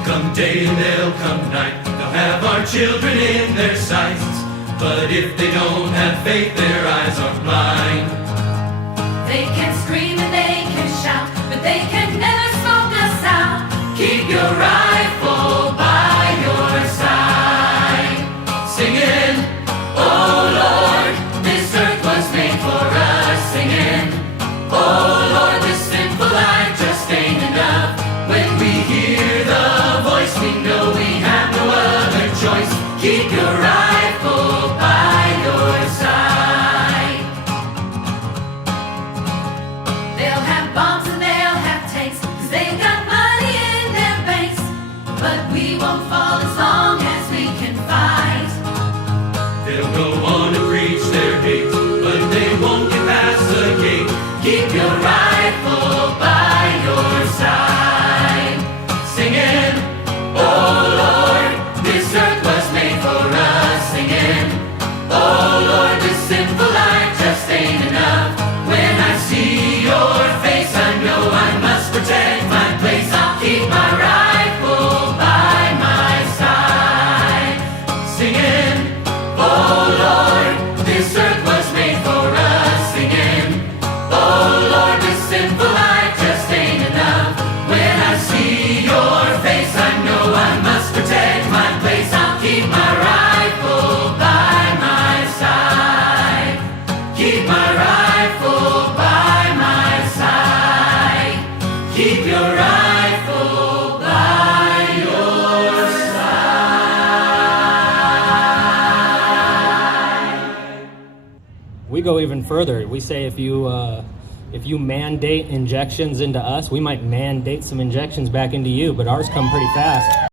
They'll come day and they'll come night. They'll have our children in their sights. But if they don't have faith, their eyes are blind. They can scream and they can shout, but they can never smoke us out. Keep your rifle by your side, singing, oh Lord, this earth was made for us. Singing, oh Lord, this sinful life just ain't enough. When we hear the voice, we know we have no other choice. Keep your rifle by your side. They'll have bombs and they'll have tanks, 'cause they've got money in their banks. But we won't fall as long as we can fight. They'll go on to preach their hate, but they won't get past the gate. Keep your rifle by your side, singing, oh Lord, this earth was made for us. Singing, oh Lord, this sinful life just ain't enough. When I see your face, I know I must protect my place. I'll keep my rifle by my side, singing, oh Lord, this earth was made for us. Singing, oh Lord, this sinful life just ain't enough. When I see your face, I know I must protect my place. I'll keep my rifle by my side. Keep my rifle by my side. Keep your rifle by your side. We go even further. We say if you mandate injections into us, we might mandate some injections back into you, but ours come pretty fast.